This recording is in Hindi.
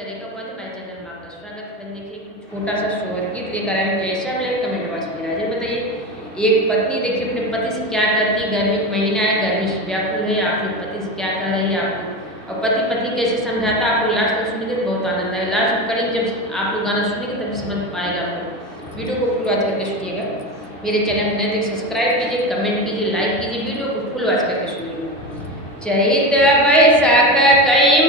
तरीका उपाधि हमारे चैनल में आपका स्वागत है। देखिए छोटा सा शोहर गीत लेकर आए हैं। जैसा आप लाइक कमेंट बॉक्स में राजे बताइए एक पत्नी देखिए अपने पति से क्या कहती है। गर्मी का महीना है, गर्मी से व्याकुल है, आप लोग पति से क्या कह रही है आप लोग, और पति कैसे समझाता है आप लोग लास्ट तक सुनेंगे तो बहुत आनंद आएगा। लास्ट करेंगे जब आप लोग गाना सुनेंगे तभी समझ पाएगा आप लोग। वीडियो को फुल वॉच करके सुनिएगा। मेरे चैनल में नए सब्सक्राइब कीजिए, कमेंट कीजिए, लाइक कीजिए, वीडियो को फुल वॉच करके सुनिएगा। चैत बैसाख कई